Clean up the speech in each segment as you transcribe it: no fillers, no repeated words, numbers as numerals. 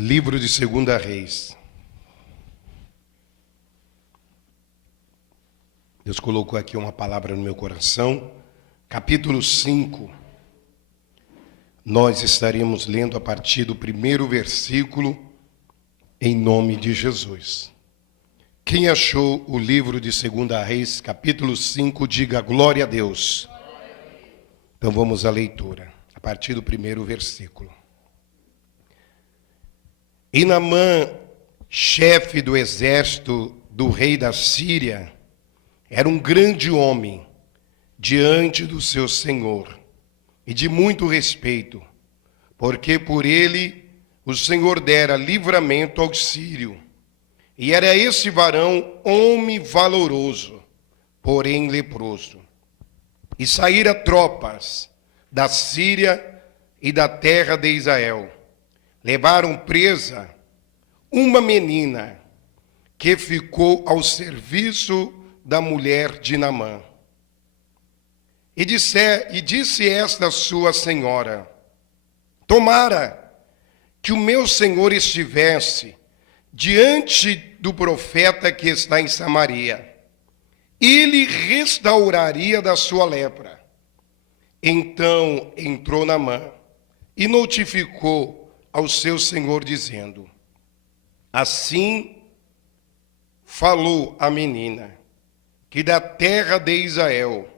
Livro de 2 Reis. Deus colocou aqui uma palavra no meu coração. Capítulo 5. Nós estaremos lendo a partir do primeiro versículo, em nome de Jesus. Quem achou o livro de 2 Reis, capítulo 5, diga glória a Deus. Então vamos à leitura, a partir do primeiro versículo. E Naamã, chefe do exército do rei da Síria, era um grande homem diante do seu senhor e de muito respeito, porque por ele o Senhor dera livramento ao sírio. E era esse varão homem valoroso, porém leproso. E saíra tropas da Síria e da terra de Israel. Levaram presa uma menina que ficou ao serviço da mulher de Naamã. E disse esta sua senhora: tomara que o meu senhor estivesse diante do profeta que está em Samaria, ele restauraria da sua lepra. Então entrou Naamã e notificou ao seu senhor, dizendo: assim falou a menina, que da terra de Israel.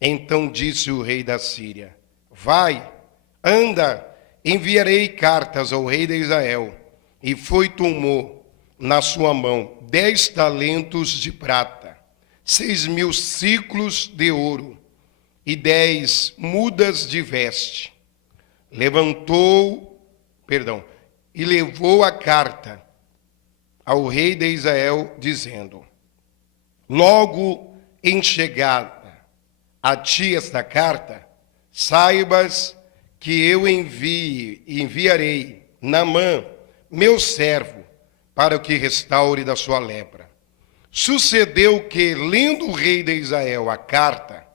Então disse o rei da Síria: vai, anda, enviarei cartas ao rei de Israel. E foi, tomou na sua mão 10 talentos de prata, 6.000 ciclos de ouro e 10 mudas de veste. E levou a carta ao rei de Israel, dizendo: logo em chegada a ti esta carta, saibas que eu enviarei Naamã, meu servo, para que restaure da sua lepra. Sucedeu que, lendo o rei de Israel a carta,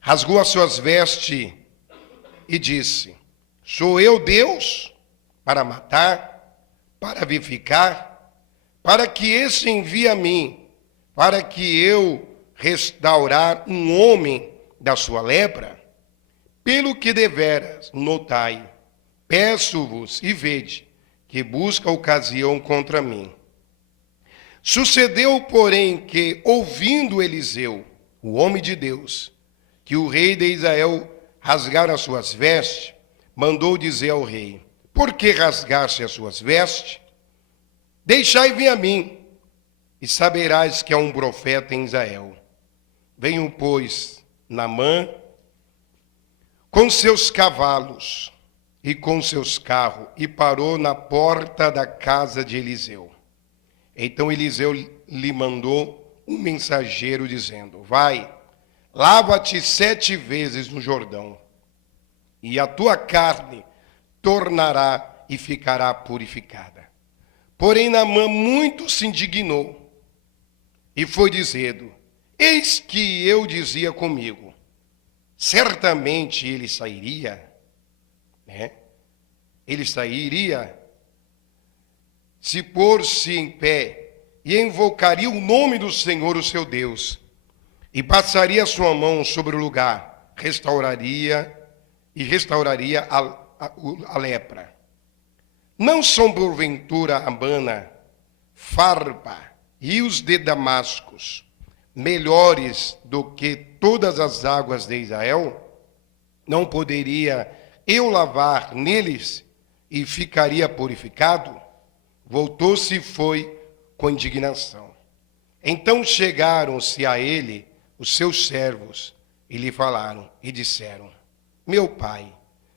rasgou as suas vestes e disse: sou eu Deus para matar, para vivificar, para que esse envie a mim, para que eu restaurar um homem da sua lepra? Pelo que deveras notai, peço-vos e vede, que busca ocasião contra mim. Sucedeu, porém, que, ouvindo Eliseu, o homem de Deus, que o rei de Israel rasgara as suas vestes, mandou dizer ao rei: por que rasgaste as suas vestes? Deixai vir a mim, e saberás que há um profeta em Israel. Venham, pois, Naamã com seus cavalos e com seus carros, e parou na porta da casa de Eliseu. Então Eliseu lhe mandou um mensageiro, dizendo: vai, lava-te 7 vezes no Jordão, e a tua carne tornará e ficará purificada. Porém Naamã muito se indignou, e foi dizendo: eis que eu dizia comigo, certamente ele sairia, ele sairia, se pôr-se em pé, e invocaria o nome do Senhor, o seu Deus, e passaria a sua mão sobre o lugar, restauraria a lepra. Não são porventura Abana, Farpa e os de Damascos melhores do que todas as águas de Israel? Não poderia eu lavar neles e ficaria purificado? Voltou-se e foi com indignação. Então chegaram-se a ele os seus servos e lhe falaram e disseram: meu pai,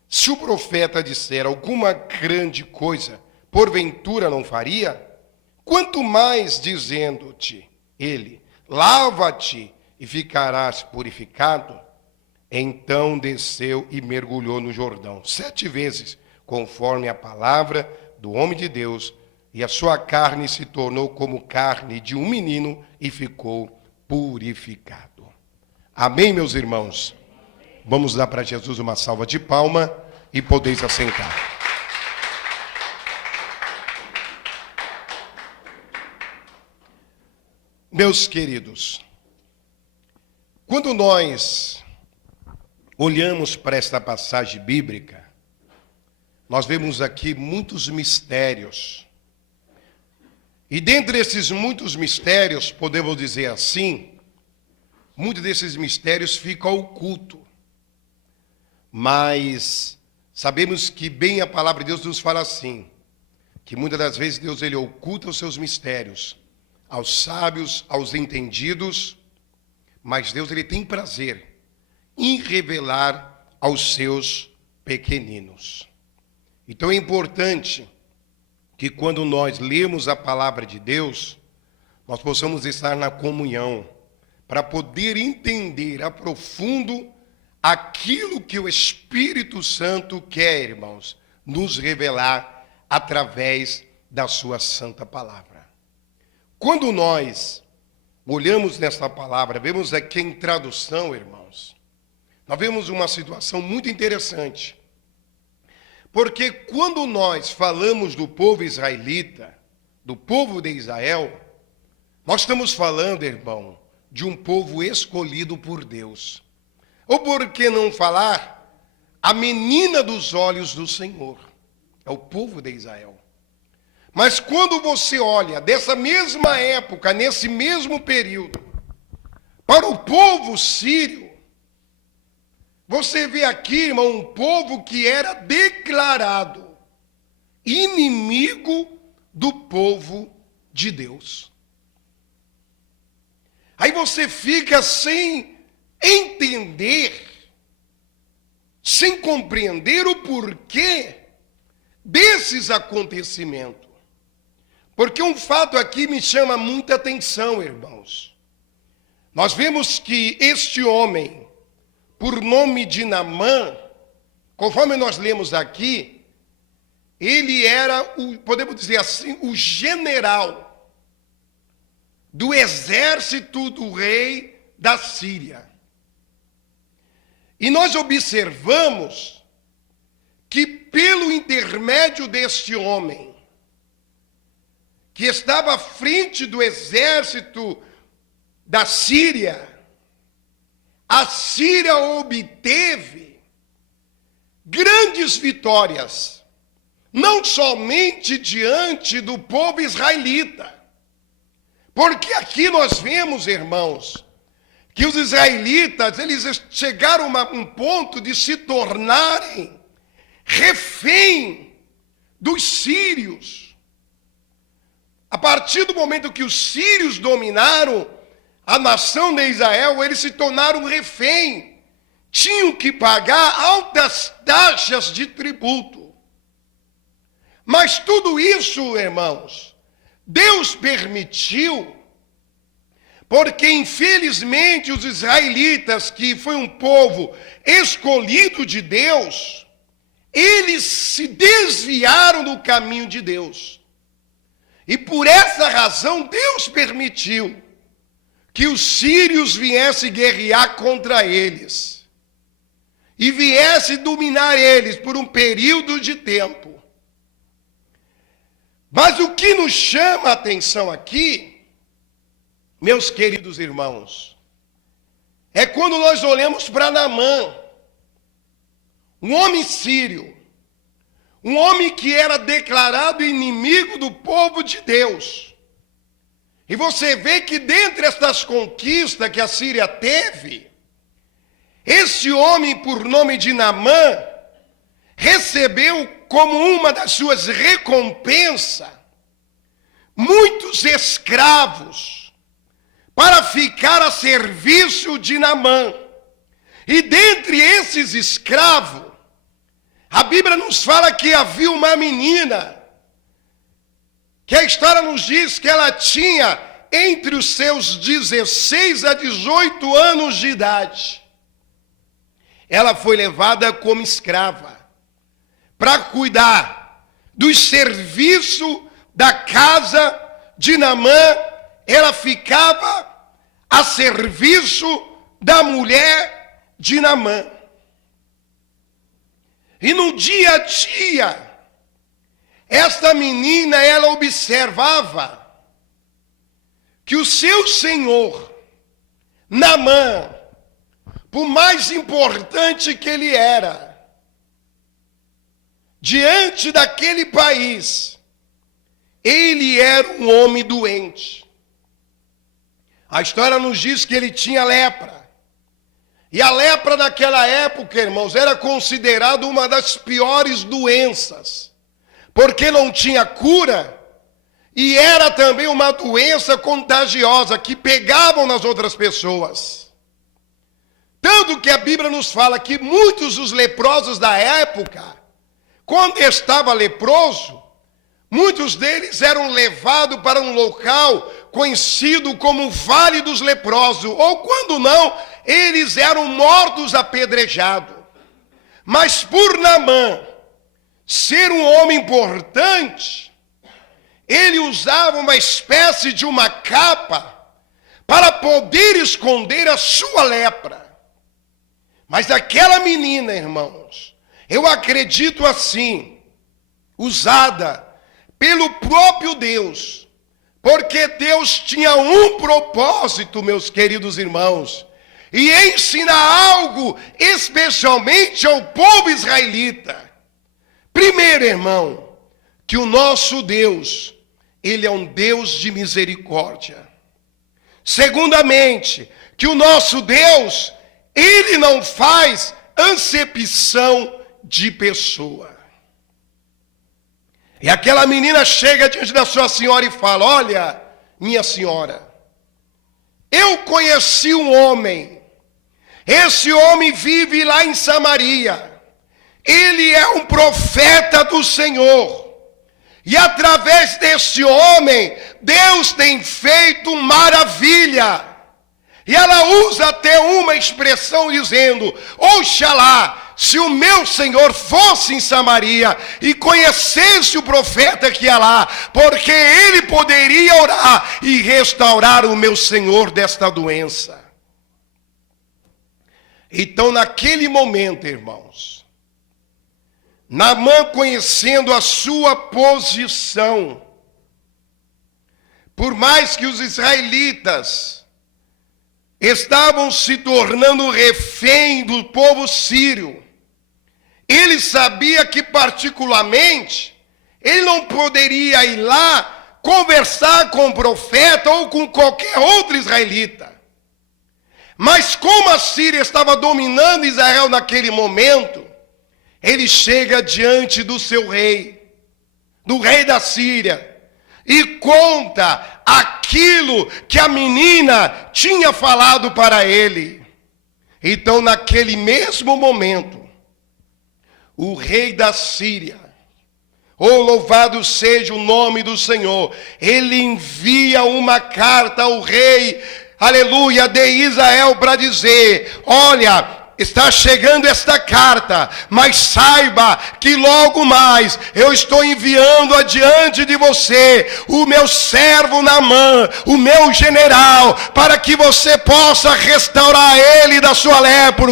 se o profeta disser alguma grande coisa, porventura não faria? Quanto mais dizendo-te ele: lava-te e ficarás purificado? Então desceu e mergulhou no Jordão 7 vezes, conforme a palavra do homem de Deus, e a sua carne se tornou como carne de um menino e ficou purificado. Amém, meus irmãos? Vamos dar para Jesus uma salva de palma e podeis assentar. Meus queridos, quando nós olhamos para esta passagem bíblica, nós vemos aqui muitos mistérios. E dentre esses muitos mistérios, podemos dizer assim, muitos desses mistérios ficam ocultos. Mas sabemos que bem a palavra de Deus nos fala assim, que muitas das vezes Deus ele oculta os seus mistérios aos sábios, aos entendidos, mas Deus ele tem prazer em revelar aos seus pequeninos. Então é importante que quando nós lemos a palavra de Deus, nós possamos estar na comunhão, para poder entender a profundo aquilo que o Espírito Santo quer, irmãos, nos revelar através da sua santa palavra. Quando nós olhamos nesta palavra, vemos aqui em tradução, irmãos, nós vemos uma situação muito interessante. Porque quando nós falamos do povo israelita, do povo de Israel, nós estamos falando, irmão, de um povo escolhido por Deus. Ou por que não falar, a menina dos olhos do Senhor. É o povo de Israel. Mas quando você olha dessa mesma época, nesse mesmo período, para o povo sírio, você vê aqui, irmão, um povo que era declarado inimigo do povo de Deus. Aí você fica sem entender, sem compreender o porquê desses acontecimentos. Porque um fato aqui me chama muita atenção, irmãos. Nós vemos que este homem, por nome de Naamã, conforme nós lemos aqui, ele era, podemos dizer assim, o general do exército do rei da Síria. E nós observamos que pelo intermédio deste homem, que estava à frente do exército da Síria, a Síria obteve grandes vitórias, não somente diante do povo israelita, porque aqui nós vemos, irmãos, que os israelitas, eles chegaram a um ponto de se tornarem refém dos sírios. A partir do momento que os sírios dominaram a nação de Israel, eles se tornaram refém. Tinham que pagar altas taxas de tributo. Mas tudo isso, irmãos, Deus permitiu, porque infelizmente os israelitas, que foi um povo escolhido de Deus, eles se desviaram do caminho de Deus. E por essa razão Deus permitiu que os sírios viessem guerrear contra eles e viessem dominar eles por um período de tempo. Mas o que nos chama a atenção aqui, meus queridos irmãos, é quando nós olhamos para Naamã, um homem sírio, um homem que era declarado inimigo do povo de Deus. E você vê que dentre estas conquistas que a Síria teve, esse homem por nome de Naamã recebeu como uma das suas recompensas muitos escravos para ficar a serviço de Naamã. E dentre esses escravos, a Bíblia nos fala que havia uma menina, que a história nos diz que ela tinha entre os seus 16 a 18 anos de idade. Ela foi levada como escrava para cuidar dos serviços da casa de Naamã. Ela ficava a serviço da mulher de Naamã. E no dia a dia, esta menina, ela observava que o seu senhor, Naamã, por mais importante que ele era, diante daquele país, ele era um homem doente. A história nos diz que ele tinha lepra. E a lepra naquela época, irmãos, era considerada uma das piores doenças, porque não tinha cura e era também uma doença contagiosa que pegavam nas outras pessoas. Tanto que a Bíblia nos fala que muitos dos leprosos da época, quando estava leproso, muitos deles eram levados para um local conhecido como Vale dos Leprosos, ou quando não, eles eram mortos apedrejados. Mas por Naamã ser um homem importante, ele usava uma espécie de uma capa para poder esconder a sua lepra. Mas aquela menina, irmãos, eu acredito assim, usada pelo próprio Deus, porque Deus tinha um propósito, meus queridos irmãos, e ensinar algo especialmente ao povo israelita. Primeiro, irmão, que o nosso Deus, ele é um Deus de misericórdia. Segundamente, que o nosso Deus, ele não faz acepção de pessoa. E aquela menina chega diante da sua senhora e fala: olha, minha senhora, eu conheci um homem. Esse homem vive lá em Samaria. Ele é um profeta do Senhor. E através desse homem, Deus tem feito maravilha. E ela usa até uma expressão dizendo: oxalá, se o meu Senhor fosse em Samaria e conhecesse o profeta que ia lá, porque ele poderia orar e restaurar o meu Senhor desta doença. Então, naquele momento, irmãos, Naamã, conhecendo a sua posição, por mais que os israelitas estavam se tornando refém do povo sírio, ele sabia que particularmente ele não poderia ir lá conversar com o profeta ou com qualquer outro israelita. Mas como a Síria estava dominando Israel naquele momento, ele chega diante do seu rei, do rei da Síria, e conta aquilo que a menina tinha falado para ele. Então, naquele mesmo momento, o rei da Síria, oh, louvado seja o nome do Senhor, ele envia uma carta ao rei, aleluia, de Israel, para dizer: olha, está chegando esta carta, mas saiba que logo mais eu estou enviando adiante de você o meu servo Naamã, o meu general, para que você possa restaurar ele da sua lepra,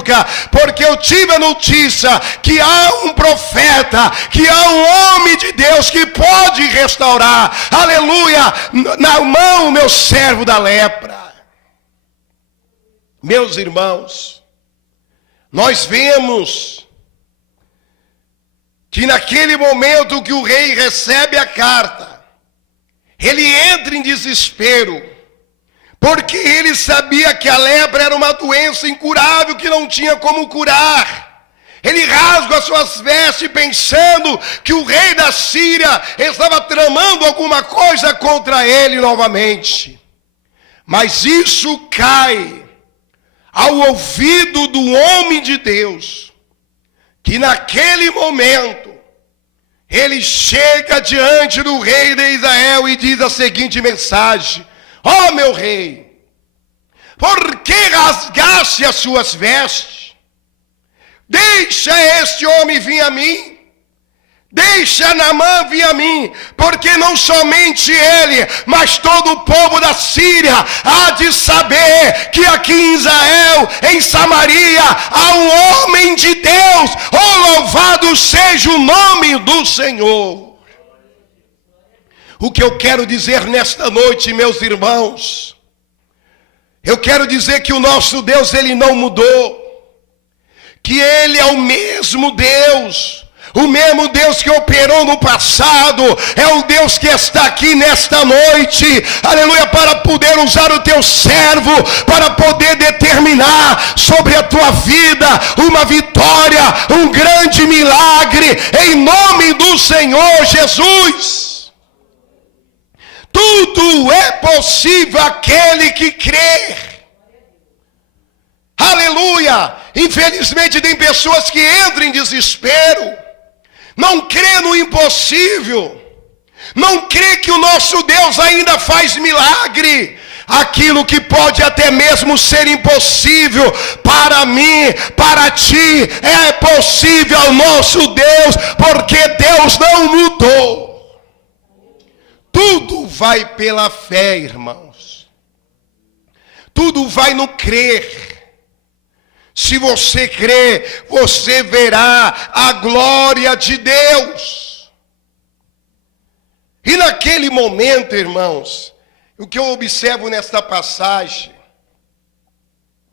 porque eu tive a notícia que há um profeta, que há um homem de Deus que pode restaurar, aleluia, Naamã, o meu servo da lepra. Meus irmãos, nós vemos que naquele momento que o rei recebe a carta, ele entra em desespero, porque ele sabia que a lepra era uma doença incurável que não tinha como curar. Ele rasga as suas vestes pensando que o rei da Síria estava tramando alguma coisa contra ele novamente. Mas isso cai ao ouvido do homem de Deus, que naquele momento, ele chega diante do rei de Israel e diz a seguinte mensagem: ó meu rei, por que rasgaste as suas vestes? Deixa este homem vir a mim. Deixa Naamã vir a mim, porque não somente ele, mas todo o povo da Síria há de saber que aqui em Israel, em Samaria, há um homem de Deus. Oh, louvado seja o nome do Senhor. O que eu quero dizer nesta noite, meus irmãos, eu quero dizer que o nosso Deus, Ele não mudou. Que Ele é o mesmo Deus que operou no passado, é o Deus que está aqui nesta noite, aleluia, para poder usar o teu servo, para poder determinar sobre a tua vida uma vitória, um grande milagre, em nome do Senhor Jesus. Tudo é possível àquele que crê. Aleluia! Infelizmente tem pessoas que entram em desespero, não crê no impossível, não crê que o nosso Deus ainda faz milagre. Aquilo que pode até mesmo ser impossível para mim, para ti, é possível ao nosso Deus, porque Deus não mudou. Tudo vai pela fé, irmãos. Tudo vai no crer. Se você crer, você verá a glória de Deus. E naquele momento, irmãos, o que eu observo nesta passagem,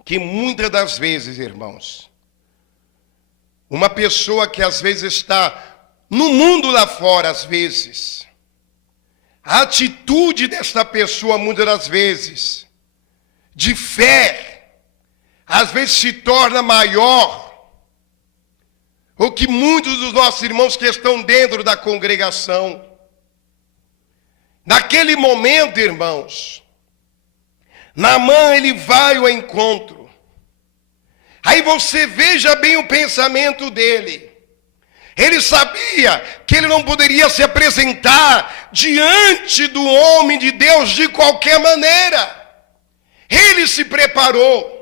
que muitas das vezes, irmãos, uma pessoa que às vezes está no mundo lá fora, às vezes, a atitude desta pessoa, muitas das vezes, de fé, às vezes se torna maior o que muitos dos nossos irmãos que estão dentro da congregação. Naquele momento, irmãos, Naamã, ele vai ao encontro. Aí você veja bem o pensamento dele. Ele sabia que ele não poderia se apresentar diante do homem de Deus de qualquer maneira. Ele se preparou.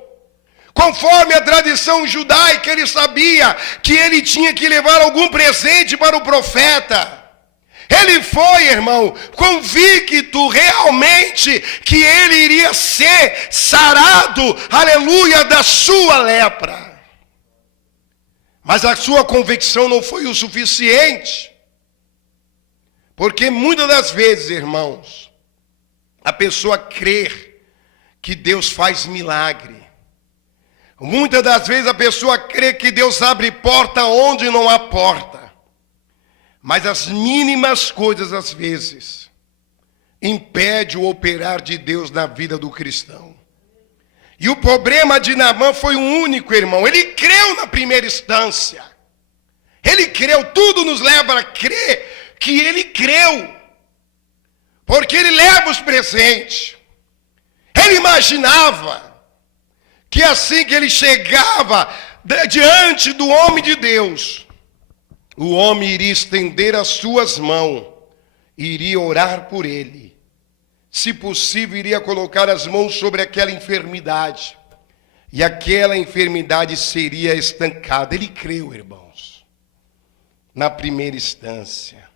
Conforme a tradição judaica, ele sabia que ele tinha que levar algum presente para o profeta. Ele foi, irmão, convicto realmente que ele iria ser sarado, aleluia, da sua lepra. Mas a sua convicção não foi o suficiente. Porque muitas das vezes, irmãos, a pessoa crê que Deus faz milagre. Muitas das vezes a pessoa crê que Deus abre porta onde não há porta. Mas as mínimas coisas, às vezes, impedem o operar de Deus na vida do cristão. E o problema de Naamã foi o único, irmão. Ele creu na primeira instância. Ele creu, tudo nos leva a crer que ele creu. Porque ele leva os presentes. Ele imaginava que assim que ele chegava diante do homem de Deus, o homem iria estender as suas mãos, iria orar por ele. Se possível, iria colocar as mãos sobre aquela enfermidade. E aquela enfermidade seria estancada. Ele creu, irmãos, na primeira instância.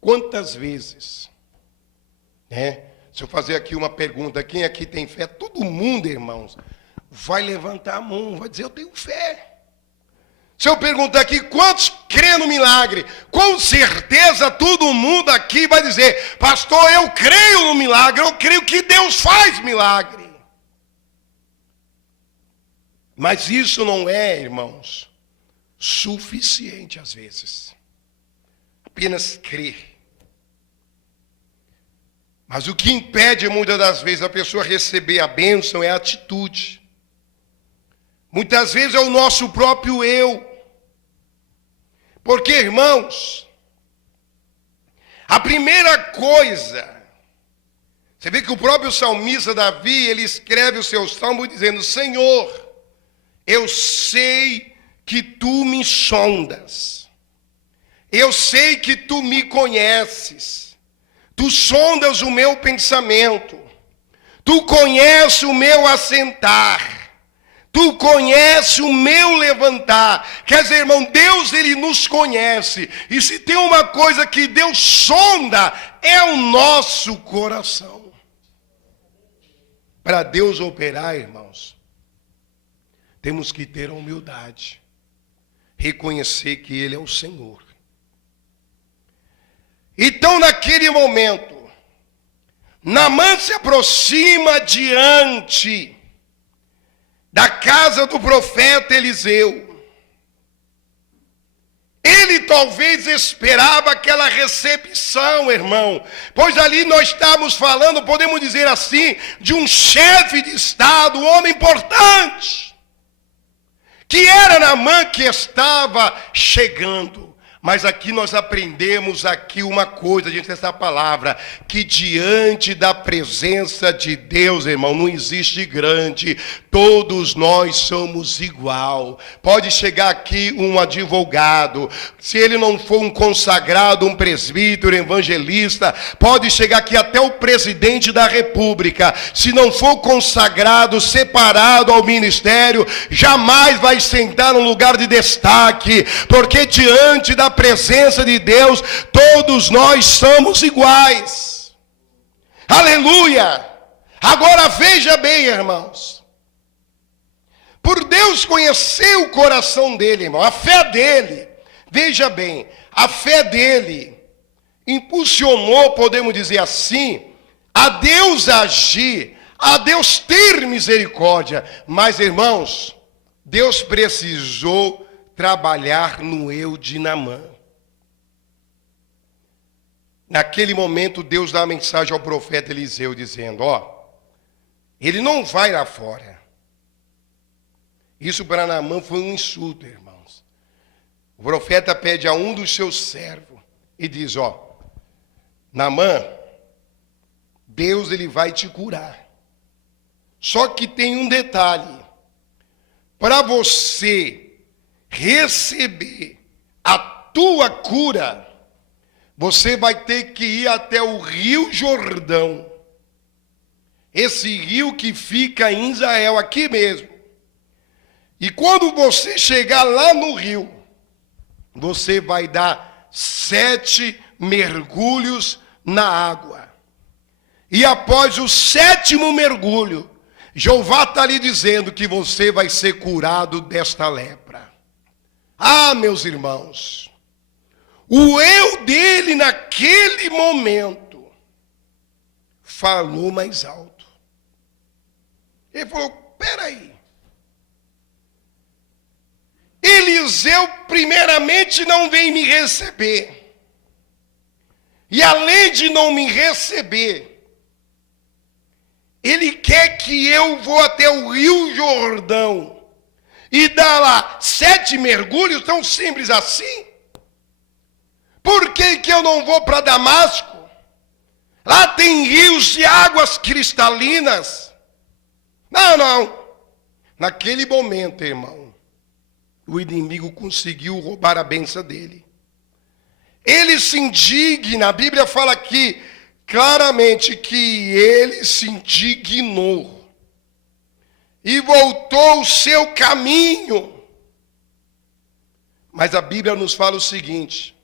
Quantas vezes, Se eu fazer aqui uma pergunta, quem aqui tem fé? Todo mundo, irmãos, vai levantar a mão, vai dizer, eu tenho fé. Se eu perguntar aqui, quantos crê no milagre? Com certeza todo mundo aqui vai dizer, pastor, eu creio no milagre, eu creio que Deus faz milagre. Mas isso não é, irmãos, suficiente às vezes. Apenas crer. Mas o que impede muitas das vezes a pessoa receber a bênção é a atitude. Muitas vezes é o nosso próprio eu. Porque, irmãos, a primeira coisa, você vê que o próprio salmista Davi, ele escreve o seu salmo dizendo, Senhor, eu sei que tu me sondas. Eu sei que tu me conheces. Tu sondas o meu pensamento. Tu conheces o meu assentar. Tu conheces o meu levantar. Quer dizer, irmão, Deus, ele nos conhece. E se tem uma coisa que Deus sonda, é o nosso coração. Para Deus operar, irmãos, temos que ter a humildade. Reconhecer que Ele é o Senhor. Então, naquele momento, Naamã se aproxima diante da casa do profeta Eliseu. Ele talvez esperava aquela recepção, irmão, pois ali nós estamos falando, podemos dizer assim, de um chefe de Estado, um homem importante, que era Naamã que estava chegando. Mas aqui nós aprendemos aqui uma coisa, diante dessa palavra, que diante da presença de Deus, irmão, não existe grande, todos nós somos igual. Pode chegar aqui um advogado, se ele não for um consagrado, um presbítero, evangelista, pode chegar aqui até o presidente da república, se não for consagrado, separado ao ministério, jamais vai sentar num lugar de destaque, porque diante da presença de Deus, todos nós somos iguais. Aleluia! Agora veja bem, irmãos. Por Deus conhecer o coração dele, irmão, a fé dele. Veja bem, a fé dele impulsionou, podemos dizer assim, a Deus agir, a Deus ter misericórdia. Mas, irmãos, Deus precisou trabalhar no eu de Naamã. Naquele momento, Deus dá a mensagem ao profeta Eliseu, dizendo, ele não vai lá fora. Isso para Naamã foi um insulto, irmãos. O profeta pede a um dos seus servos e diz, Naamã, Deus ele vai te curar. Só que tem um detalhe. Para você receber a tua cura, você vai ter que ir até o Rio Jordão. Esse rio que fica em Israel, aqui mesmo. E quando você chegar lá no rio, você vai dar 7 mergulhos na água. E após o 7º mergulho, Jeová está lhe dizendo que você vai ser curado desta lepra. Ah, meus irmãos, o eu dele naquele momento falou mais alto. Ele falou, peraí. Eliseu primeiramente não vem me receber. E além de não me receber, ele quer que eu vou até o Rio Jordão e dar lá 7 mergulhos, tão simples assim. Por que eu não vou para Damasco? Lá tem rios de águas cristalinas. Não. Naquele momento, irmão, o inimigo conseguiu roubar a bênção dele. Ele se indigna, a Bíblia fala aqui claramente que ele se indignou e voltou o seu caminho. Mas a Bíblia nos fala o seguinte,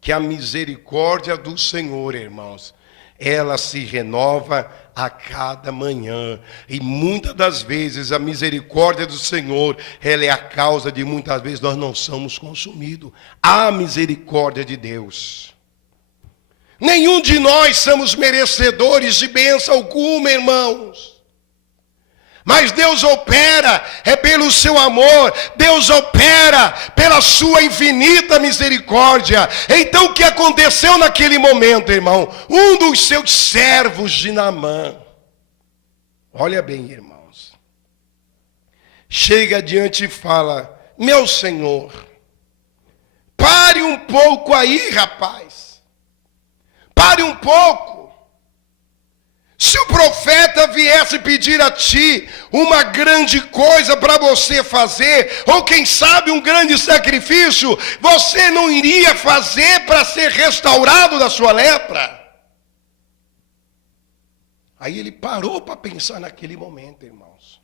que a misericórdia do Senhor, irmãos, ela se renova a cada manhã. E muitas das vezes a misericórdia do Senhor, ela é a causa de muitas vezes nós não somos consumidos. A misericórdia de Deus. Nenhum de nós somos merecedores de bênção alguma, irmãos. Mas Deus opera, é pelo seu amor, Deus opera pela sua infinita misericórdia. Então o que aconteceu naquele momento, irmão? Um dos seus servos de Naamã, olha bem, irmãos, chega adiante e fala, meu senhor, pare um pouco aí, rapaz, pare um pouco. Se o profeta viesse pedir a ti uma grande coisa para você fazer, ou quem sabe um grande sacrifício, você não iria fazer para ser restaurado da sua lepra? Aí ele parou para pensar naquele momento, irmãos.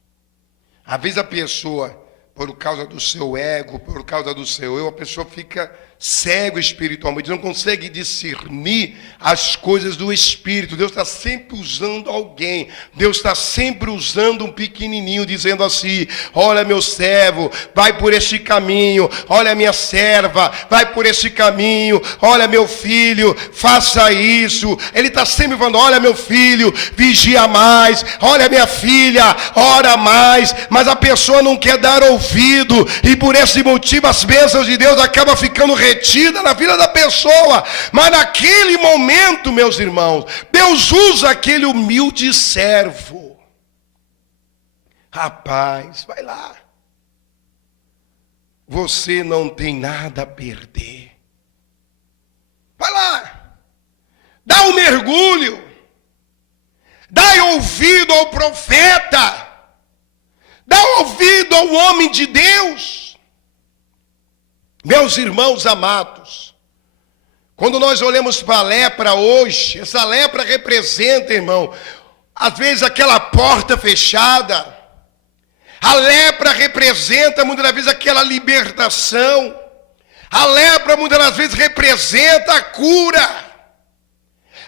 Às vezes a pessoa, por causa do seu ego, por causa do seu eu, a pessoa fica cego espiritualmente, não consegue discernir as coisas do Espírito. Deus está sempre usando alguém, Deus está sempre usando um pequenininho, dizendo assim: olha meu servo, vai por este caminho, olha minha serva, vai por este caminho, olha meu filho, faça isso. Ele está sempre falando: olha meu filho, vigia mais, olha minha filha, ora mais. Mas a pessoa não quer dar ouvido, e por esse motivo as bênçãos de Deus acabam ficando retida na vida da pessoa. Mas naquele momento, meus irmãos, Deus usa aquele humilde servo. Rapaz, vai lá. Você não tem nada a perder. Vai lá. Dá um mergulho. Dá ouvido ao profeta. Dá ouvido ao homem de Deus. Meus irmãos amados, quando nós olhamos para a lepra hoje, essa lepra representa, irmão, às vezes aquela porta fechada. A lepra representa muitas das vezes aquela libertação. A lepra muitas das vezes representa a cura.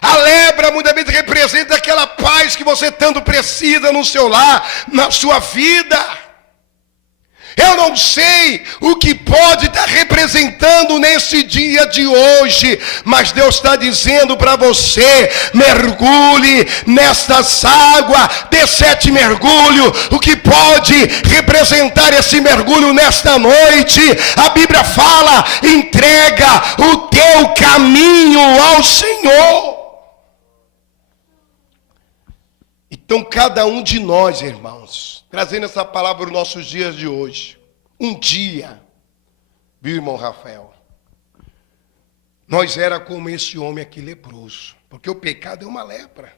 A lepra muitas vezes representa aquela paz que você tanto precisa no seu lar, na sua vida. Eu não sei o que pode estar representando nesse dia de hoje, mas Deus está dizendo para você: mergulhe nestas águas, dê 7 mergulhos. O que pode representar esse mergulho nesta noite? A Bíblia fala: entrega o teu caminho ao Senhor. Então cada um de nós, irmãos, trazendo essa palavra nos nossos dias de hoje. Um dia, viu, irmão Rafael? Nós era como esse homem aqui leproso. Porque o pecado é uma lepra.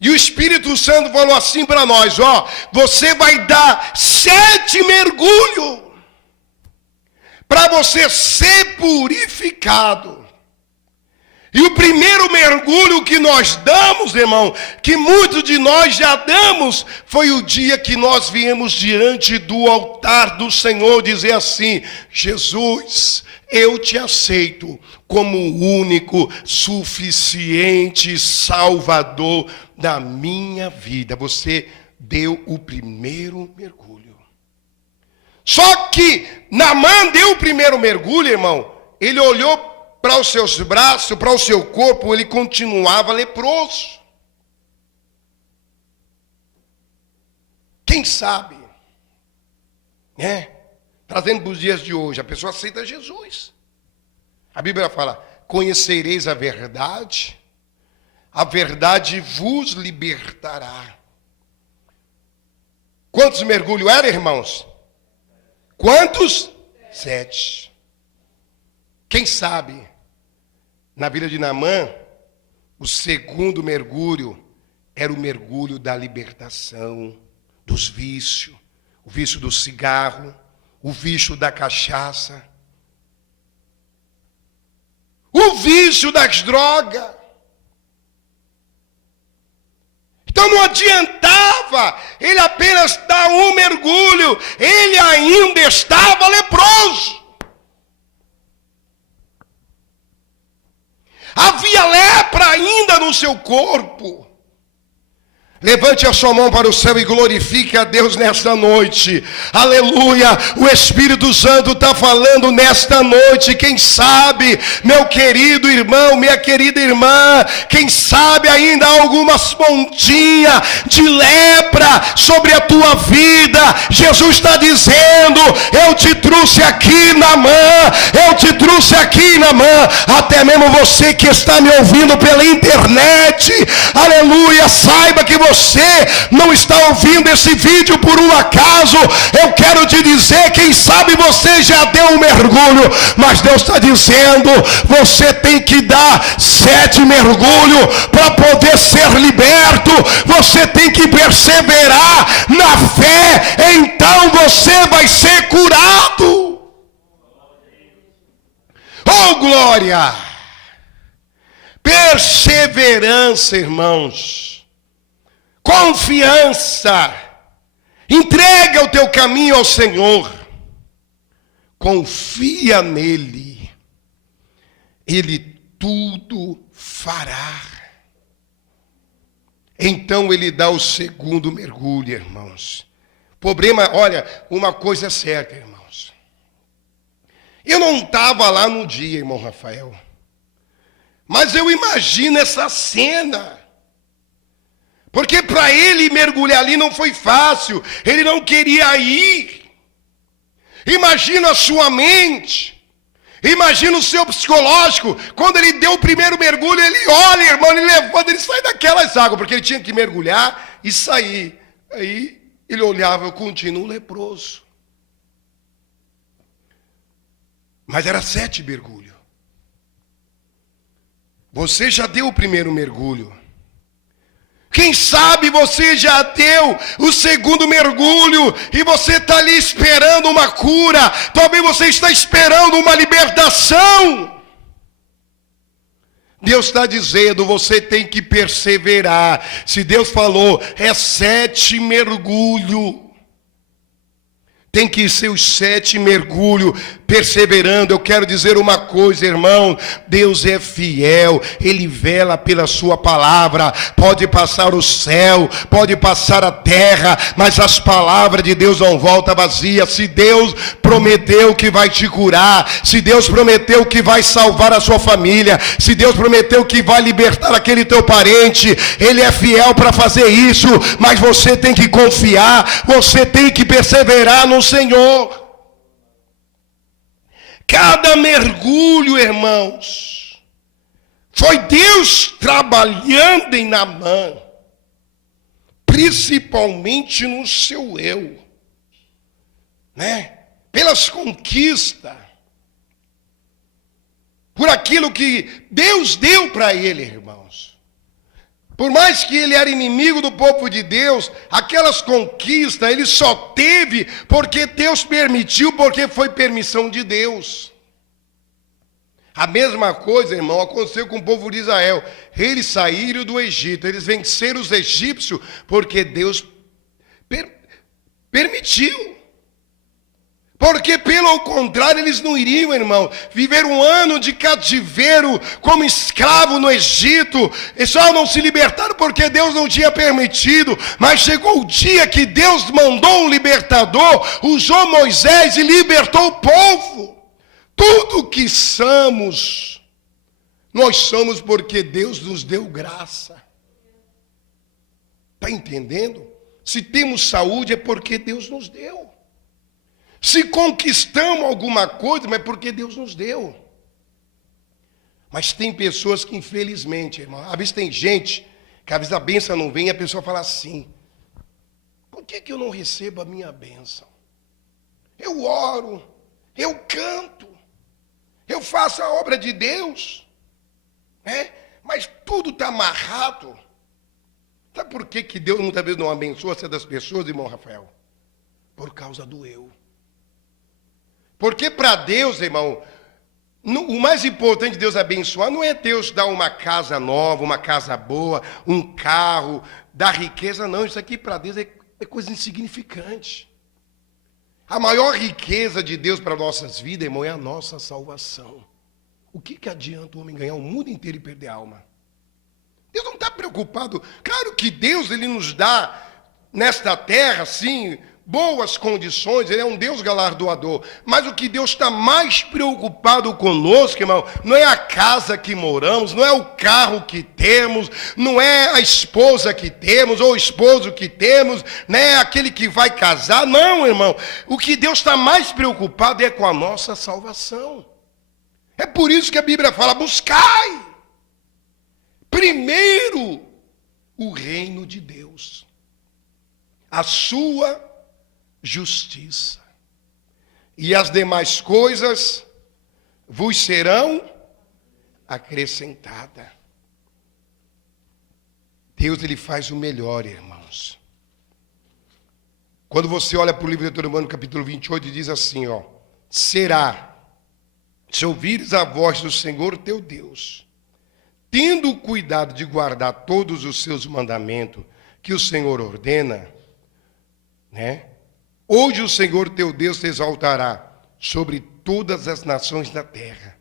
E o Espírito Santo falou assim para nós: ó, você vai dar 7 mergulhos para você ser purificado. E o primeiro mergulho que nós damos, irmão, que muitos de nós já damos, foi o dia que nós viemos diante do altar do Senhor dizer assim: Jesus, eu te aceito como o único, suficiente Salvador da minha vida. Você deu o primeiro mergulho. Só que Naamã deu o primeiro mergulho, irmão. Ele olhou para os seus braços, para o seu corpo, ele continuava leproso. Quem sabe, né? Trazendo para os dias de hoje, a pessoa aceita Jesus. A Bíblia fala: conhecereis a verdade vos libertará. Quantos mergulhos eram, irmãos? Quantos? 7. Quem sabe, na vida de Naamã, o segundo mergulho era o mergulho da libertação dos vícios. O vício do cigarro, o vício da cachaça, o vício das drogas. Então não adiantava ele apenas dar um mergulho, ele ainda estava leproso. Havia lepra ainda no seu corpo. Levante a sua mão para o céu e glorifique a Deus nesta noite. Aleluia. O Espírito Santo está falando nesta noite. Quem sabe, meu querido irmão, minha querida irmã, quem sabe ainda há algumas pontinhas de lepra sobre a tua vida. Jesus está dizendo: eu te trouxe aqui, Naamã. Eu te trouxe aqui, Naamã. Até mesmo você que está me ouvindo pela internet. Aleluia. Saiba que você não está ouvindo esse vídeo por um acaso. Eu quero te dizer, quem sabe você já deu um mergulho, mas Deus está dizendo: você tem que dar 7 mergulhos para poder ser liberto. Você tem que perseverar na fé, então você vai ser curado. Oh, glória! Perseverança, irmãos. Confiança. Entrega o teu caminho ao Senhor. confia nele, ele tudo fará. Então ele dá o segundo mergulho, irmãos. Problema, olha, uma coisa é certa, irmãos. Eu não estava lá no dia, irmão Rafael. Mas eu imagino essa cena. Porque para ele mergulhar ali não foi fácil. Ele não queria ir. Imagina a sua mente. Imagina o seu psicológico. Quando ele deu o primeiro mergulho, ele olha, irmão, ele levanta, ele sai daquelas águas. Porque ele tinha que mergulhar e sair. Aí ele olhava, eu continuo leproso. Mas era 7 mergulhos. Você já deu o primeiro mergulho. Quem sabe você já deu o segundo mergulho e você está ali esperando uma cura. Talvez você está esperando uma libertação. Deus está dizendo, você tem que perseverar. Se Deus falou, é 7 mergulhos. Tem que ser os 7 mergulhos, perseverando. Eu quero dizer uma coisa, irmão. Deus é fiel. Ele vela pela sua palavra. Pode passar o céu, pode passar a terra, mas as palavras de Deus não voltam vazias. Se Deus prometeu que vai te curar, se Deus prometeu que vai salvar a sua família, se Deus prometeu que vai libertar aquele teu parente, Ele é fiel para fazer isso. Mas você tem que confiar, você tem que perseverar no Senhor. Cada mergulho, irmãos, foi Deus trabalhando em Naamã, principalmente no seu eu, né? Pelas conquistas, por aquilo que Deus deu para ele, irmãos. Por mais que ele era inimigo do povo de Deus, aquelas conquistas ele só teve porque Deus permitiu, porque foi permissão de Deus. A mesma coisa, irmão, aconteceu com o povo de Israel. Eles saíram do Egito, eles venceram os egípcios porque Deus permitiu. Porque, pelo contrário, eles não iriam, irmão, viver um ano de cativeiro como escravo no Egito. E só não se libertaram porque Deus não tinha permitido. Mas chegou o dia que Deus mandou um libertador, usou Moisés e libertou o povo. Tudo que somos, nós somos porque Deus nos deu graça. Está entendendo? Se temos saúde é porque Deus nos deu. Se conquistamos alguma coisa, mas é porque Deus nos deu. Mas tem pessoas que, infelizmente, irmão, às vezes tem gente que às vezes a bênção não vem e a pessoa fala assim: por que eu não recebo a minha bênção? Eu oro, eu canto, eu faço a obra de Deus, né? Mas tudo está amarrado. Sabe por que Deus muitas vezes não abençoa essas pessoas, irmão Rafael? Por causa do eu. Porque para Deus, irmão, o mais importante de Deus abençoar não é Deus dar uma casa nova, uma casa boa, um carro, dar riqueza, não. Isso aqui para Deus é coisa insignificante. A maior riqueza de Deus para nossas vidas, irmão, é a nossa salvação. O que adianta o homem ganhar o mundo inteiro e perder a alma? Deus não está preocupado. Claro que Deus, Ele nos dá nesta terra, sim, boas condições, Ele é um Deus galardoador. Mas o que Deus está mais preocupado conosco, irmão, não é a casa que moramos, não é o carro que temos, não é a esposa que temos, ou o esposo que temos, não é aquele que vai casar. Não, irmão. O que Deus está mais preocupado é com a nossa salvação. É por isso que a Bíblia fala: buscai primeiro o reino de Deus, a sua justiça, e as demais coisas vos serão acrescentadas. Deus, Ele faz o melhor, irmãos. Quando você olha para o livro de Deuteronômio, capítulo 28, diz assim, ó: será, se ouvires a voz do Senhor teu Deus, tendo cuidado de guardar todos os seus mandamentos que o Senhor ordena, né? Hoje o Senhor teu Deus te exaltará sobre todas as nações da terra.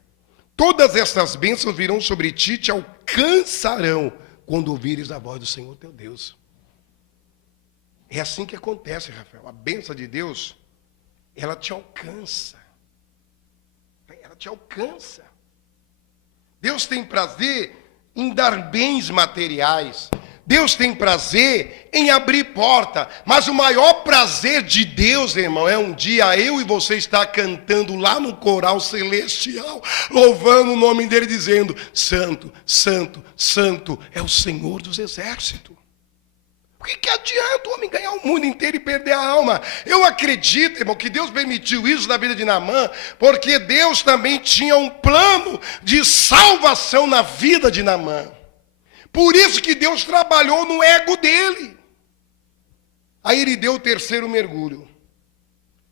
Todas estas bênçãos virão sobre ti, te alcançarão quando ouvires a voz do Senhor teu Deus. É assim que acontece, Rafael. A bênção de Deus, ela te alcança. Ela te alcança. Deus tem prazer em dar bens materiais. Deus tem prazer em abrir porta. Mas o maior prazer de Deus, irmão, é um dia eu e você estar cantando lá no coral celestial, louvando o nome dele, dizendo: Santo, Santo, Santo é o Senhor dos exércitos. O que adianta o homem ganhar o mundo inteiro e perder a alma? Eu acredito, irmão, que Deus permitiu isso na vida de Naamã, porque Deus também tinha um plano de salvação na vida de Naamã. Por isso que Deus trabalhou no ego dele. Aí ele deu o terceiro mergulho.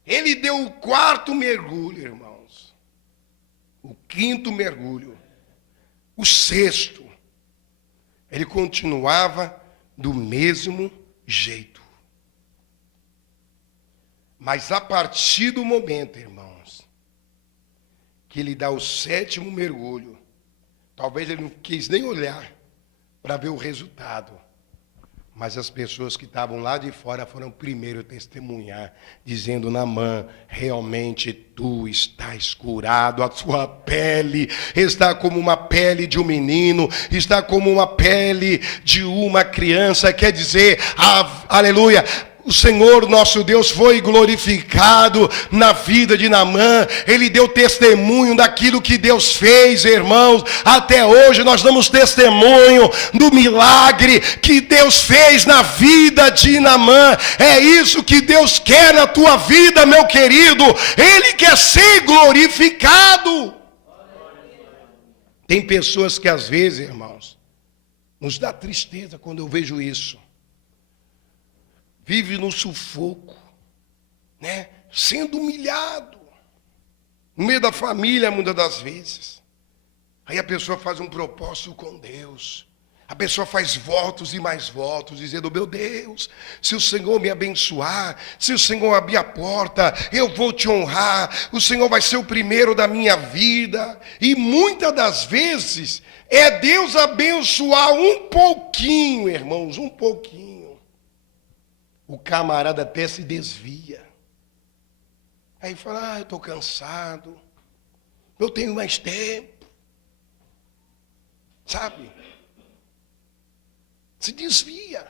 Ele deu o quarto mergulho, irmãos. O quinto mergulho. O sexto. Ele continuava do mesmo jeito. Mas a partir do momento, irmãos, que ele dá o sétimo mergulho, talvez ele não quis nem olhar para ver o resultado. Mas as pessoas que estavam lá de fora foram primeiro testemunhar, dizendo: Naamã, realmente tu estás curado, a sua pele está como uma pele de um menino, está como uma pele de uma criança. Quer dizer, aleluia, o Senhor nosso Deus foi glorificado na vida de Naamã. Ele deu testemunho daquilo que Deus fez, irmãos. Até hoje nós damos testemunho do milagre que Deus fez na vida de Naamã. É isso que Deus quer na tua vida, meu querido. Ele quer ser glorificado. Tem pessoas que às vezes, irmãos, nos dá tristeza quando eu vejo isso. Vive no sufoco, né? Sendo humilhado, no meio da família, muitas das vezes. Aí a pessoa faz um propósito com Deus. A pessoa faz votos e mais votos, dizendo: meu Deus, se o Senhor me abençoar, se o Senhor abrir a porta, eu vou te honrar, o Senhor vai ser o primeiro da minha vida. E muitas das vezes é Deus abençoar um pouquinho, irmãos, um pouquinho. O camarada até se desvia. Aí fala: eu estou cansado, eu tenho mais tempo. Sabe? Se desvia.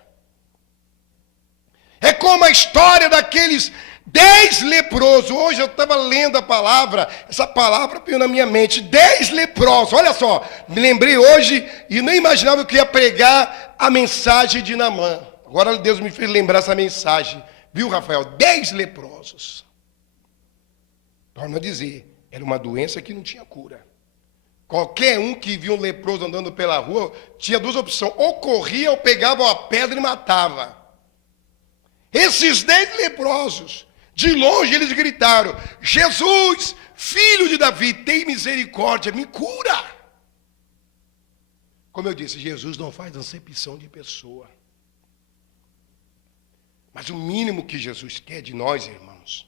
É como a história daqueles 10 leprosos. Hoje eu estava lendo a palavra, essa palavra veio na minha mente. 10 leprosos, olha só, me lembrei hoje e nem imaginava que eu ia pregar a mensagem de Naamã. Agora Deus me fez lembrar essa mensagem. Viu, Rafael? 10 leprosos. Torna a dizer, era uma doença que não tinha cura. Qualquer um que via um leproso andando pela rua, tinha duas opções. Ou corria ou pegava uma pedra e matava. Esses 10 leprosos, de longe eles gritaram: Jesus, filho de Davi, tem misericórdia, me cura. Como eu disse, Jesus não faz acepção de pessoa. Mas o mínimo que Jesus quer de nós, irmãos,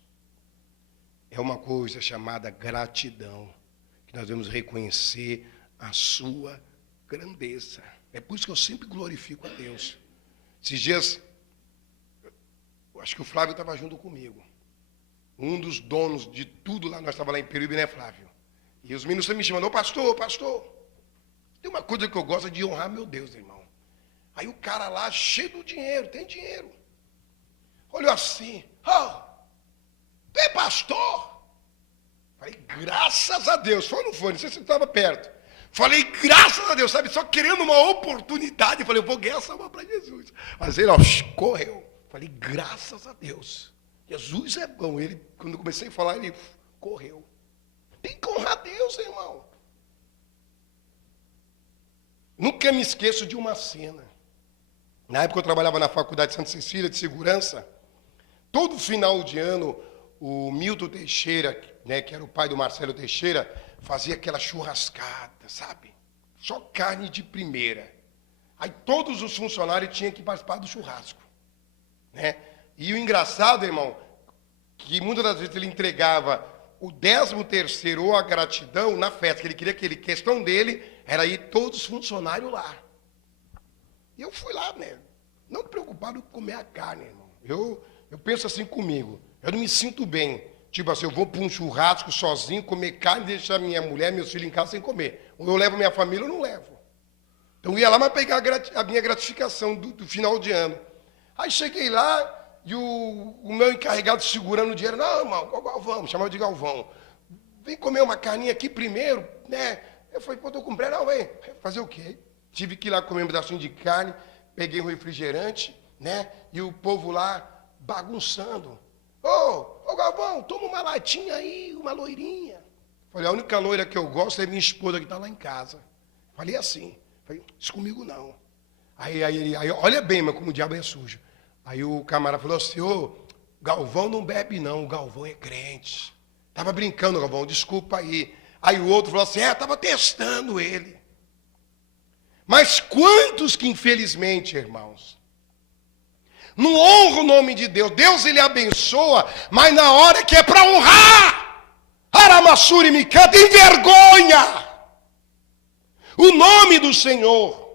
é uma coisa chamada gratidão. Que nós devemos reconhecer a sua grandeza. É por isso que eu sempre glorifico a Deus. Esses dias, eu acho que o Flávio estava junto comigo. Um dos donos de tudo lá, nós estávamos lá em Peruíbe, né, Flávio? E os meninos me chamando: ô pastor, pastor, tem uma coisa que eu gosto de honrar meu Deus, irmão. Aí o cara lá, cheio do dinheiro, tem dinheiro. Olhou assim: tu é pastor? Falei: graças a Deus. Foi ou não foi? Não sei se você estava perto. Falei: graças a Deus, sabe? Só querendo uma oportunidade. Falei: eu vou ganhar essa alma para Jesus. Mas ele, correu. Falei: graças a Deus. Jesus é bom. Ele, quando eu comecei a falar, ele correu. Tem que honrar Deus, irmão. Nunca me esqueço de uma cena. Na época eu trabalhava na faculdade de Santa Cecília de Segurança. Todo final de ano, o Milton Teixeira, né, que era o pai do Marcelo Teixeira, fazia aquela churrascada, sabe? Só carne de primeira. Aí todos os funcionários tinham que participar do churrasco, né? E o engraçado, irmão, que muitas das vezes ele entregava o 13º ou a gratidão na festa, que ele queria que ele, questão dele era ir todos os funcionários lá. E eu fui lá, né? Não preocupado com comer a carne, irmão. Eu penso assim comigo, eu não me sinto bem. Tipo assim, eu vou para um churrasco sozinho, comer carne, deixar minha mulher, meus filhos em casa sem comer. Ou eu levo minha família ou não levo. Então eu ia lá para pegar a minha gratificação do final de ano. Aí cheguei lá e o meu encarregado segurando o dinheiro. Não, irmão, Galvão, chamava de Galvão. Vem comer uma carninha aqui primeiro, né? Eu falei, pô, tô com pressa. Não, vem. Fazer o quê? Tive que ir lá comer um pedacinho de carne, peguei um refrigerante, né? E o povo lá bagunçando. Ô Galvão, toma uma latinha aí, uma loirinha. Falei, a única loira que eu gosto é minha esposa que está lá em casa. Falei assim. Falei, isso comigo não. Aí, olha bem, mas como o diabo é sujo. Aí o camarada falou assim, ô, Galvão não bebe não, o Galvão é crente. Estava brincando, Galvão, desculpa aí. Aí o outro falou assim, estava testando ele. Mas quantos que infelizmente, irmãos, não honra o nome de Deus. Deus, ele abençoa, mas na hora que é para honrar, Aramassuri me canta, envergonha o nome do Senhor.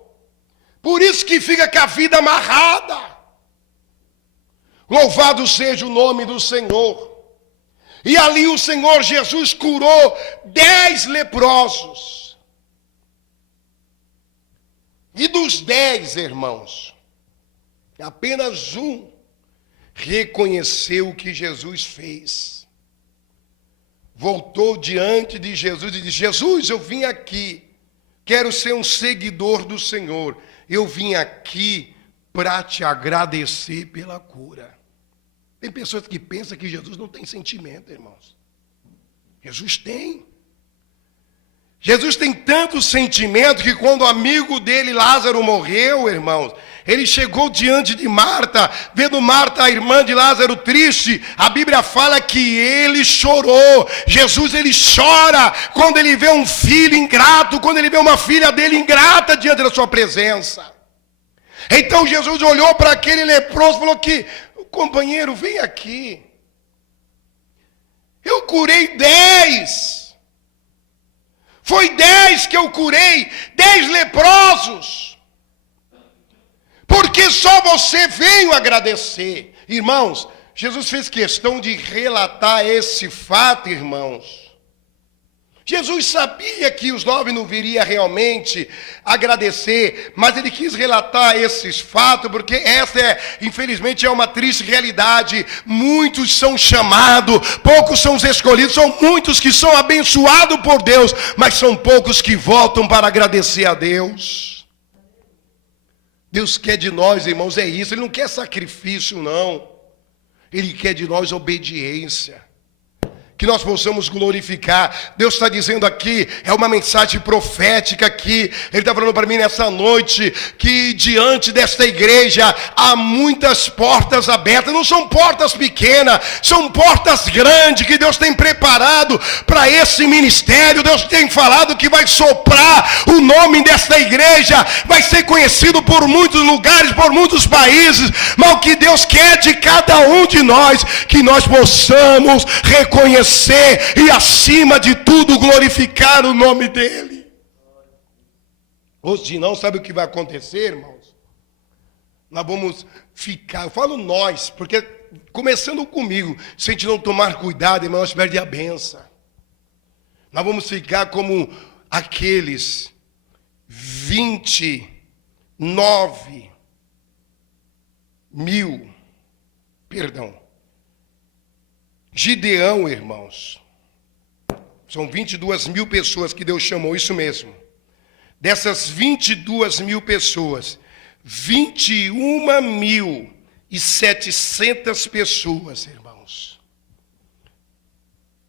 Por isso que fica com a vida amarrada. Louvado seja o nome do Senhor. E ali o Senhor Jesus curou 10 leprosos. E dos 10, irmãos, apenas um reconheceu o que Jesus fez. Voltou diante de Jesus e disse, Jesus, eu vim aqui, quero ser um seguidor do Senhor. Eu vim aqui para te agradecer pela cura. Tem pessoas que pensam que Jesus não tem sentimento, irmãos. Jesus tem. Jesus tem tanto sentimento que quando o amigo dele, Lázaro, morreu, irmãos, ele chegou diante de Marta, vendo Marta, a irmã de Lázaro, triste, a Bíblia fala que ele chorou. Jesus, ele chora quando ele vê um filho ingrato, quando ele vê uma filha dele ingrata diante da sua presença. Então Jesus olhou para aquele leproso e falou que, companheiro, vem aqui. Eu curei 10. Foi 10 que eu curei, 10 leprosos. Porque só você veio agradecer. Irmãos, Jesus fez questão de relatar esse fato, irmãos. Jesus sabia que os 9 não viriam realmente agradecer, mas ele quis relatar esses fatos, porque essa, infelizmente, é uma triste realidade. Muitos são chamados, poucos são os escolhidos, são muitos que são abençoados por Deus, mas são poucos que voltam para agradecer a Deus. Deus quer de nós, irmãos, é isso. Ele não quer sacrifício, não. Ele quer de nós obediência. Que nós possamos glorificar. Deus está dizendo aqui, é uma mensagem profética aqui. Ele está falando para mim nessa noite, que diante desta igreja há muitas portas abertas. Não são portas pequenas, são portas grandes que Deus tem preparado para esse ministério. Deus tem falado que vai soprar o nome desta igreja, vai ser conhecido por muitos lugares, por muitos países. Mas o que Deus quer de cada um de nós, que nós possamos reconhecer e acima de tudo glorificar o nome dele. Ou se não, sabe o que vai acontecer, irmãos? Nós vamos ficar, eu falo nós, porque começando comigo, se a gente não tomar cuidado, irmãos, nós perdemos a benção. Nós vamos ficar como aqueles 29 mil, Gideão, irmãos, são 22 mil pessoas que Deus chamou, isso mesmo. Dessas 22 mil pessoas, 21.700 pessoas, irmãos,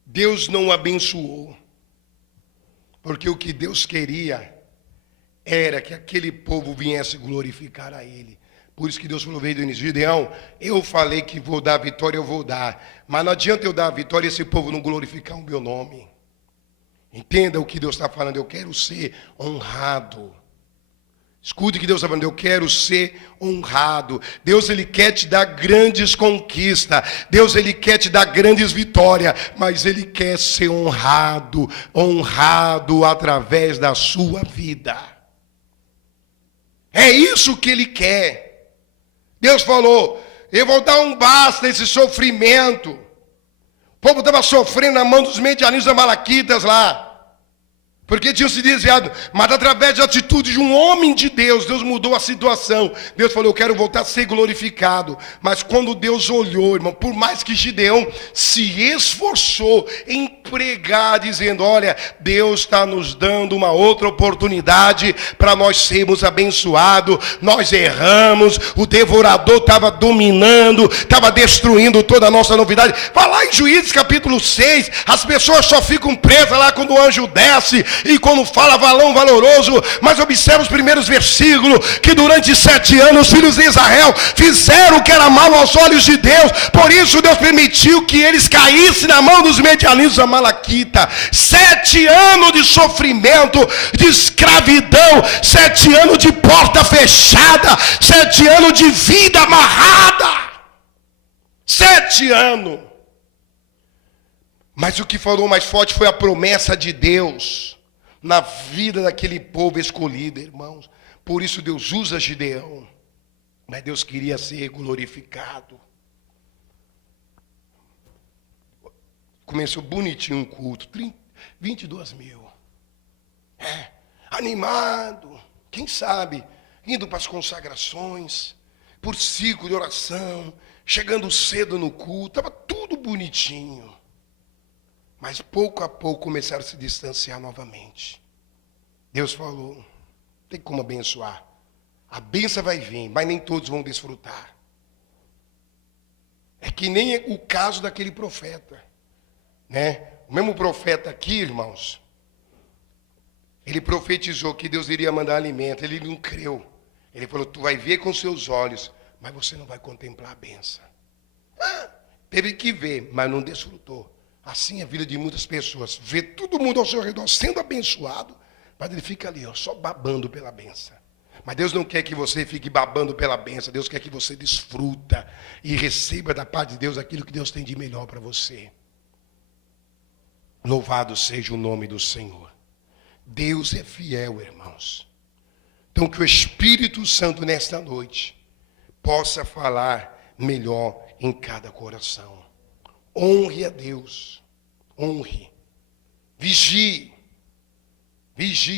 Deus não abençoou, porque o que Deus queria era que aquele povo viesse glorificar a Ele. Por isso que Deus falou, veio do início, Gideão, eu falei que vou dar a vitória, eu vou dar. Mas não adianta eu dar a vitória e esse povo não glorificar o meu nome. Entenda o que Deus está falando, eu quero ser honrado. Escute o que Deus está falando, eu quero ser honrado. Deus, Ele quer te dar grandes conquistas. Deus, Ele quer te dar grandes vitórias. Mas Ele quer ser honrado, honrado através da sua vida. É isso que Ele quer. Deus falou, eu vou dar um basta nesse sofrimento. O povo estava sofrendo na mão dos medianitas amalequitas lá. Porque tinham se desviado, mas através da atitude de um homem de Deus, Deus mudou a situação. Deus falou, eu quero voltar a ser glorificado. Mas quando Deus olhou, irmão, por mais que Gideão se esforçou em pregar, dizendo, olha, Deus está nos dando uma outra oportunidade para nós sermos abençoados. Nós erramos, o devorador estava dominando, estava destruindo toda a nossa novidade. Vai lá em Juízes capítulo 6, as pessoas só ficam presas lá quando o anjo desce, e quando fala valão valoroso, mas observa os primeiros versículos, que durante 7 anos os filhos de Israel fizeram o que era mal aos olhos de Deus, por isso Deus permitiu que eles caíssem na mão dos medianitas amalequitas. 7 anos de sofrimento, de escravidão, 7 anos de porta fechada, 7 anos de vida amarrada, 7 anos. Mas o que falou mais forte foi a promessa de Deus na vida daquele povo escolhido, irmãos. Por isso Deus usa Gideão. Mas Deus queria ser glorificado. Começou bonitinho um culto. 22 mil. Animado. Quem sabe, indo para as consagrações, por ciclo de oração, chegando cedo no culto. Estava tudo bonitinho. Mas pouco a pouco começaram a se distanciar novamente. Deus falou, tem como abençoar. A bênção vai vir, mas nem todos vão desfrutar. É que nem o caso daquele profeta. Né? O mesmo profeta aqui, irmãos, ele profetizou que Deus iria mandar alimento. Ele não creu. Ele falou, tu vai ver com seus olhos, mas você não vai contemplar a bênção. Teve que ver, mas não desfrutou. Assim é a vida de muitas pessoas. Vê todo mundo ao seu redor sendo abençoado, mas ele fica ali, ó, só babando pela benção. Mas Deus não quer que você fique babando pela benção. Deus quer que você desfruta e receba da parte de Deus aquilo que Deus tem de melhor para você. Louvado seja o nome do Senhor. Deus é fiel, irmãos. Então que o Espírito Santo nesta noite possa falar melhor em cada coração. Honre a Deus, honre, vigie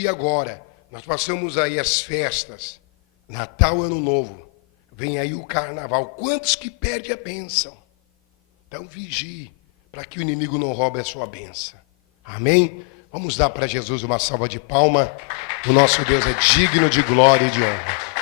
agora. Nós passamos aí as festas, Natal, Ano Novo, vem aí o Carnaval. Quantos que perdem a bênção? Então vigie, para que o inimigo não roube a sua bênção. Amém? Vamos dar para Jesus uma salva de palma. O nosso Deus é digno de glória e de honra.